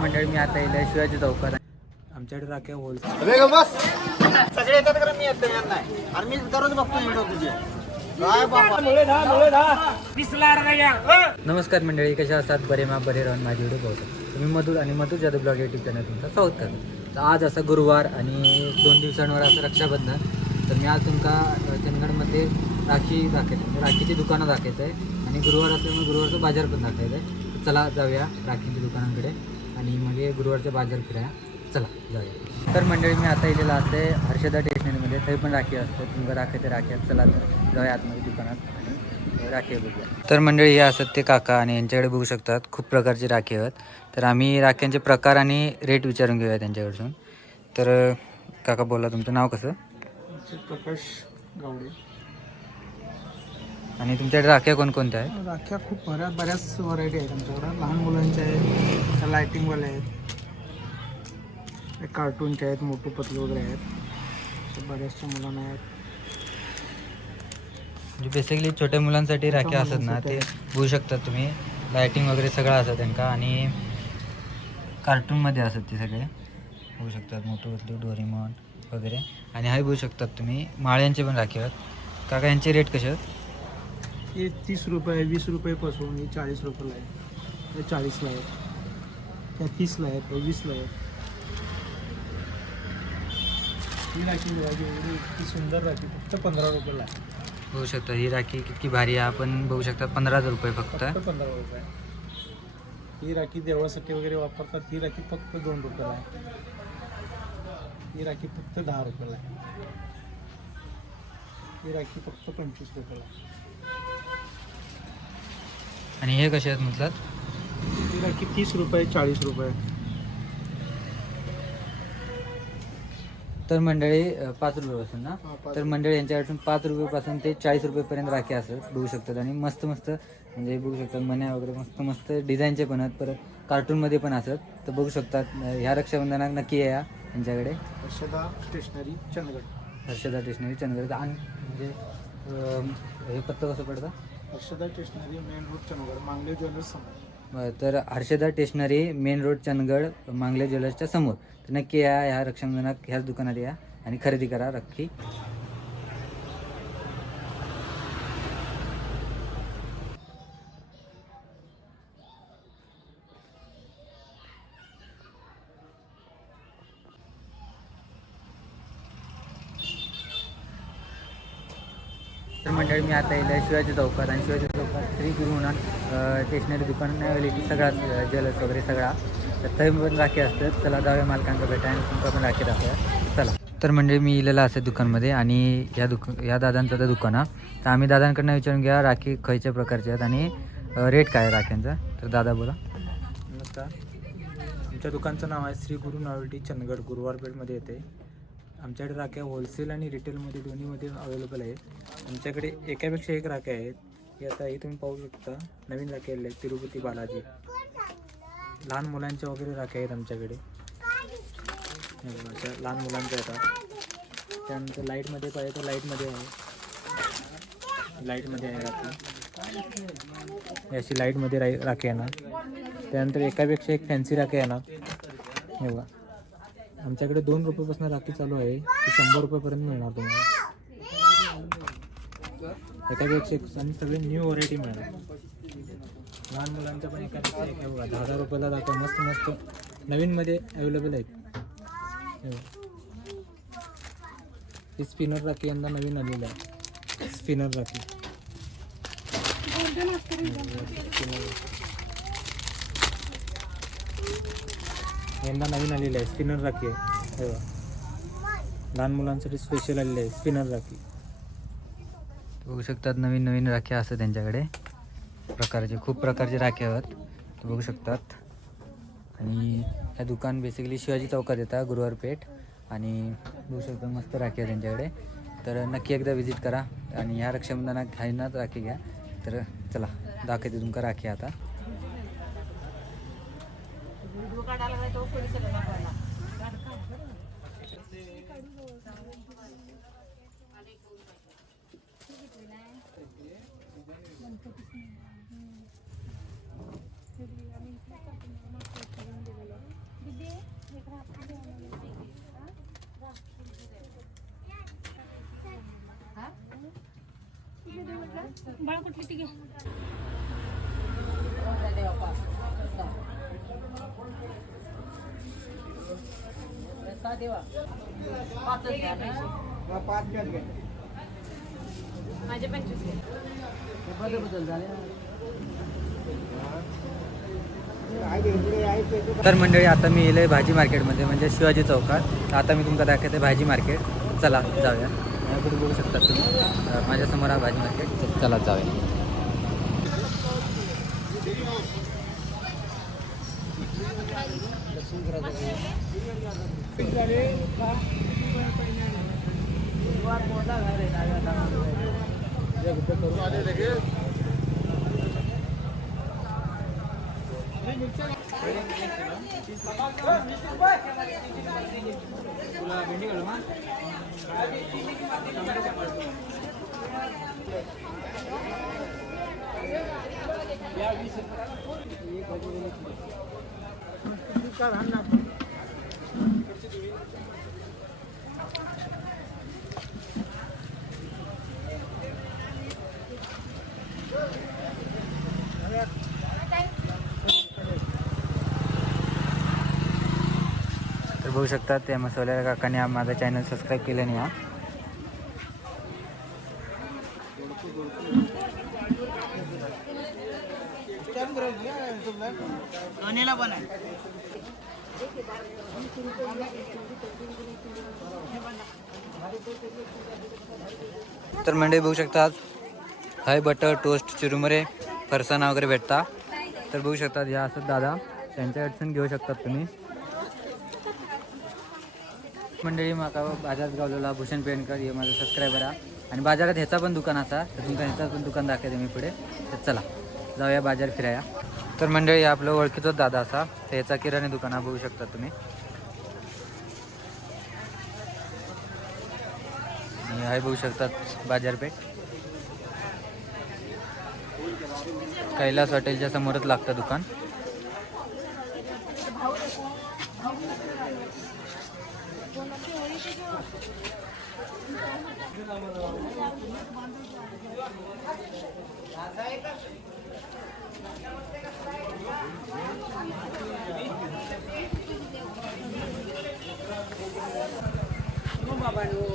मंडळी मी आता येईल शिवाजी चौकात. आमच्याकडे राख्या होलसेल बस सगळे येतात कारण मी येतो यांना आणि मी दररोज बघतो व्हिडिओ तुझे. काय बाबा नमस्कार मंडळी, कशा असतात? बरे राहून माझी व्हिडिओ बघतो तुम्ही. मधुर आणि मधुर जाधव ब्लॉग यूट्यूब चॅनल तुमचं स्वागत करतो. तर आज असं गुरुवार आणि 2 दिवसांवर असं रक्षाबंधन. तर मी आज तुमका चंदगडमध्ये राखी दाखवते, म्हणजे राखीची दुकानं दाखवत आहे आणि गुरुवार असल्यामुळे गुरुवारचा बाजार पण दाखवत आहे. चला जाऊया राखीच्या दुकानांकडे आणि मग गुरुवारचा बाजार फिराया. चला जाऊया. तर मंडळी मी आता इलेला असते हर्षदा स्टेशनरीमध्ये, तरी पण राखी असते. तुमका दाखवते राखी. चला तर जाऊया आतमध्ये दुकानात आणि राखी बघूया. तर मंडळी हे असतात ते काका आणि यांच्याकडे बघू शकतात खूप प्रकारची राखी आहेत. तर आम्ही राख्यांचे प्रकार आणि रेट विचारून घेऊया त्यांच्याकडून. तर काका बोला, तुमचं नाव कसं? प्रकाश गावडे. आणि तुमच्याकडे राख्या कोणकोणत्या आहेत? राख्या खूप बऱ्याच व्हरायटी आहेत आमच्याकडे. लहान मुलांच्या आहेत, लायटिंगवाले आहेत, कार्टूनचे आहेत, मोठू पतलू वगैरे आहेत, बऱ्याचशा मुलांना आहेत. म्हणजे बेसिकली छोट्या मुलांसाठी राख्या असतात ना, ते बघू शकतात तुम्ही. लायटिंग वगैरे सगळं असतं त्यांना आणि कार्टूनमध्ये असतात ते सगळे बघू शकतात. मोठू पतलू, डोरेमॉन वगैरे. आणि हाही बघू शकतात तुम्ही माळ्यांचे पण राखी आहेत. काका यांचे रेट कसे आहेत? हे 30 रुपये, 20 रुपयेपासून हे 40 रुपयाला आहे, हे 40ला आहे, त्या 30ला आहेत, 20ला आहेत. ही राखी इतकी सुंदर राखी फक्त 15 रुपयाला आहे. बघू शकता ही राखी किती भारी आहे. आपण बघू शकता 15 रुपये फक्त 15 रुपये. ही राखी देवासाठी वगैरे वापरतात. ही राखी फक्त 2 रुपयाला आहे. ही राखी फक्त 10 रुपयाला आहे. ही राखी फक्त 25 रुपयाला आहे. आणि हे कसे आहेत म्हटलं? ही राखी 30 रुपये, 40 रुपये. तर मंडळी 5 रुपयापासून ना. तर मंडळी यांच्याकडून 5 रुपयापासून ते 40 रुपयेपर्यंत राखी असतात बघू शकतात. आणि मस्त मस्त म्हणजे बघू शकतात मण्या वगैरे मस्त मस्त डिझाईनचे पण आहेत, परत कार्टूनमध्ये पण असतात. तर बघू शकतात ह्या रक्षाबंधनात नक्की या यांच्याकडे. हर्षदा स्टेशनरी चंदगड. हर्षदा स्टेशनरी चंदगड. आणि म्हणजे हे पत्ता कसं पडतं? Harshada stationery main road Chandgad, Mangale jewellers समोर. तर Harshada stationery main road Chandgad, Mangale ज्वेलर्सच्या समोर. तर नक्की या ह्या रक्षाबंधनात ह्याच दुकानात या आणि खरेदी करा राखी. तर मंडळी मी आता येईल शिवाजी चौकात आणि शिवाजी चौकात श्री गुरु म्हणून स्टेशनरी दुकान अवेलेबल सगळाच ज्वेलर्स वगैरे सगळा. तर तरी पण राखी असतात. चला जाऊया मालकांना भेटा आणि तुमचा पण राखी दाखवूया. चला. तर मंडळी मी इलेला असते दुकानमध्ये आणि ह्या दादांचं तर दुकान आहे. तर आम्ही दादांकडनं विचारून घ्या राखी खयच्या प्रकारचे आहेत आणि रेट काय आहे राख्यांचा. तर दादा बोला. नमस्कार. आमच्या दुकानचं नाव आहे श्री गुरु नॉवेल्टी चंदगड, गुरुवार पेठमध्ये येते. आमच्याकडे राख्या होलसेल आणि रिटेलमध्ये दोन्हीमध्ये अवेलेबल आहेत. आमच्याकडे एकापेक्षा एक राख्या आहेत. हे आता हे तुम्ही पाहू शकता नवीन राख्या आलेल्या आहेत, तिरुपती बालाजी. लहान मुलांच्या वगैरे राख्या आहेत आमच्याकडे. अशा लहान मुलांच्या येतात. त्यानंतर लाईटमध्ये पाहिजे तर लाईटमध्ये आहे, लाईटमध्ये आहे राखी. अशी लाईटमध्ये राखी येणार. त्यानंतर एकापेक्षा एक फॅन्सी राखी येणार. हे बघा आमच्याकडे 2 रुपयापासून राखी चालू आहे, ती 100 रुपयापर्यंत मिळणार तुम्हाला. एकापेक्षा एक आणि सगळे न्यू व्हरायटी मिळणार. लहान मुलांच्या पण एकापेक्षा एक आहे बघा. 10,000 रुपयाला राखी मस्त मस्त नवीनमध्ये अवेलेबल आहेत. ही स्पिनर राखी यंदा नवीन आलेली आहे. स्पिनर राखी यंदा नवीन आलेली आहे. स्पिनर राखी आहे. लहान मुलांसाठी स्पेशल आलेली आहे स्पिनर राखी. बघू शकतात नवीन नवीन राख्या असतात त्यांच्याकडे प्रकारचे. खूप प्रकारचे राख्या आहेत ते बघू शकतात. आणि ह्या दुकान बेसिकली शिवाजी चौकात येतात, गुरुवार पेठ. आणि बघू शकता मस्त राखी आहे त्यांच्याकडे. तर नक्की एकदा व्हिजिट करा आणि ह्या रक्षाबंधनात खाईनाच राखी घ्या. तर चला दाखवते तुमका राखी आता. बाळ कुठली ती घे. माझे 25 घे. तर मंडळी आता मी येईल भाजी मार्केटमध्ये म्हणजे शिवाजी चौकात. आता मी तुमका दाखवते भाजी मार्केट. चला जाऊया. याकडे बघू शकता तुम्ही माझ्यासमोर हा भाजी मार्केट. चला जाऊया. तर बघू शकता त्या मसाल्या काकाने माझा चॅनल सबस्क्राईब केलं नाही. तर मंडळी बघू शकतात हाय बटर टोस्ट चिरुमुरे फरसाणा वगैरे भेटता. तर बघू शकतात या असं दादा त्यांच्याकडून घेऊ शकतात तुम्ही. मंडळी माका बाजारात गावलेला भूषण पेंडकर हे माझा सबस्क्रायबर आहे. आणि बाजारात ह्याचा पण दुकान असा तर तुमका ह्याचा पण दुकान दाखवते मी पुढे. तर चला जाऊया बाजार फिराया. तर मंडळी आपलं ओळखीचाच दादा असा तर ह्याचा किराणे दुकान बघू शकता तुम्ही. आणि हे बघू शकतात बाजारपेठ कैलास हॉटेलच्या समोरच लागतं दुकान.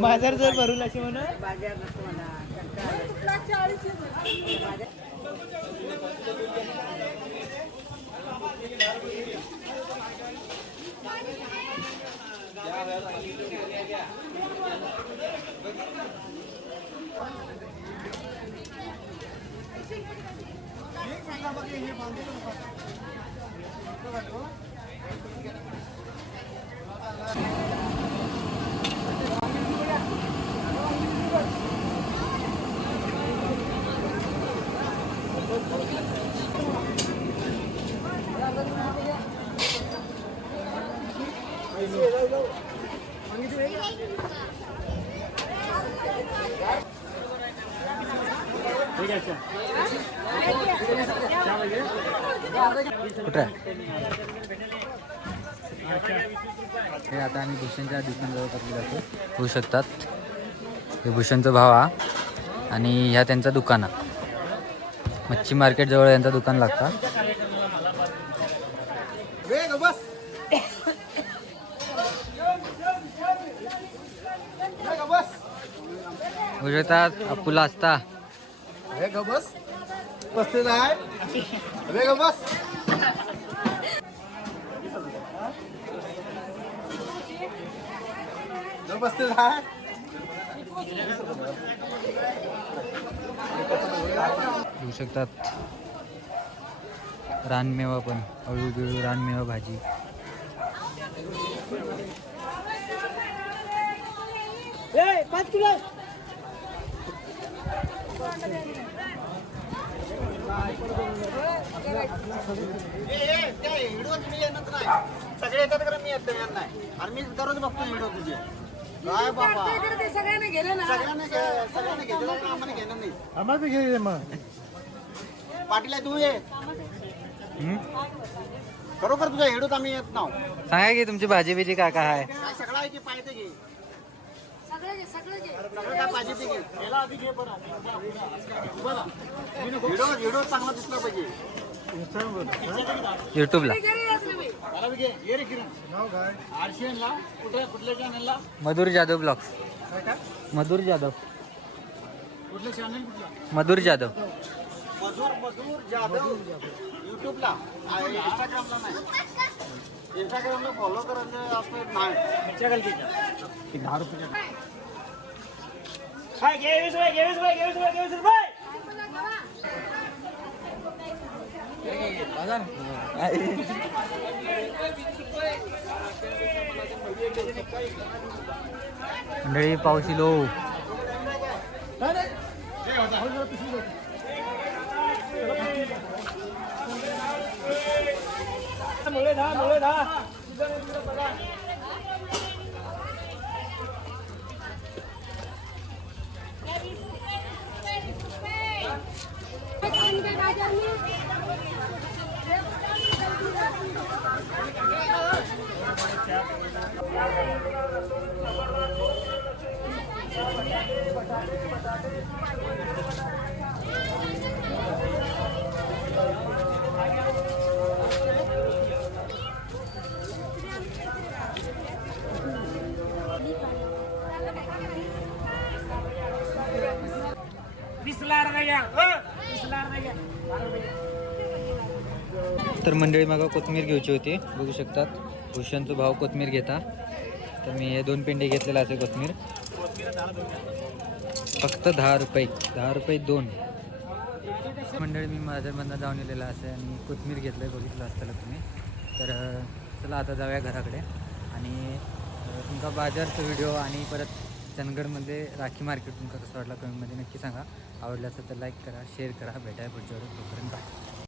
बाजार जर भरून असे म्हणा कुठं हे आता आम्ही भूषणच्या दुकानाजवळ पकडले जातो. होऊ शकतात हे भूषणचा भाव हा आणि ह्या त्यांचा दुकान मच्छी मार्केट जवळ यांचा दुकान लागतं. होऊ शकतात अपुला असता बस 35 आहे. अरे बस जो 35 आहे. होऊ शकतात रानमेवा पण हळू बिळू रानमेवा भाजी. सगळे येतात कारण मी येतो यांना आणि मी दररोज बघतो व्हिडिओ तुझे. काय बाबा सगळ्यांना घेतलं आम्हाला घेणं नाही. आम्हाला घे मग पाटील आहे तू ये खरोखर तुझ्या हेडूत आम्ही येत नाव. सांगा की तुमची भाजी बिजी काय काय आहे. काय सगळं आहे की पाहिजे घे सगळं काय पाहिजे ते घे. याला आधी घे बरं. बरं. व्हिडिओ चांगला दिसला पाहिजे. यूट्यूबला मला बी घे. ये रे किरण. आरसीएनला कुठल्या चॅनलला? मधुर जाधव ब्लॉग्स. मधुर जाधव. कुठलं चॅनल कुठलं? मधुर जाधव. मधुर जाधव युट्यूबला. इंस्टाग्रामला नाही. इंस्टाग्रामला फॉलो करायचं असं नाही. 10 रुपये. मंडळी पावशिलो. तर मंडळी मागा कोथमीर घ्यायची होती. बघू शकतात भूषणचा भाव कोथमीर घेता. तर मी हे 2 पेंडे घेतलेला असे कोथमीर. फक्त 10 रुपये. 10 रुपये 2. मंडळी मी माझ्यामधनं जाऊन येलेला असे आणि कोथमीर घेतलं आहे. बघितलं असताना तुम्ही. तर चला आता जाऊया घराकडे. आणि तुमचा बाजारचा व्हिडिओ आणि परत चंदगडमध्ये राखी मार्केट तुमचा कसं वाटला कमेंटमध्ये नक्की सांगा. आवडलं असेल तर लाईक करा, शेअर करा. भेटाय पुढच्या वेळेस. तोपर्यंत बाय.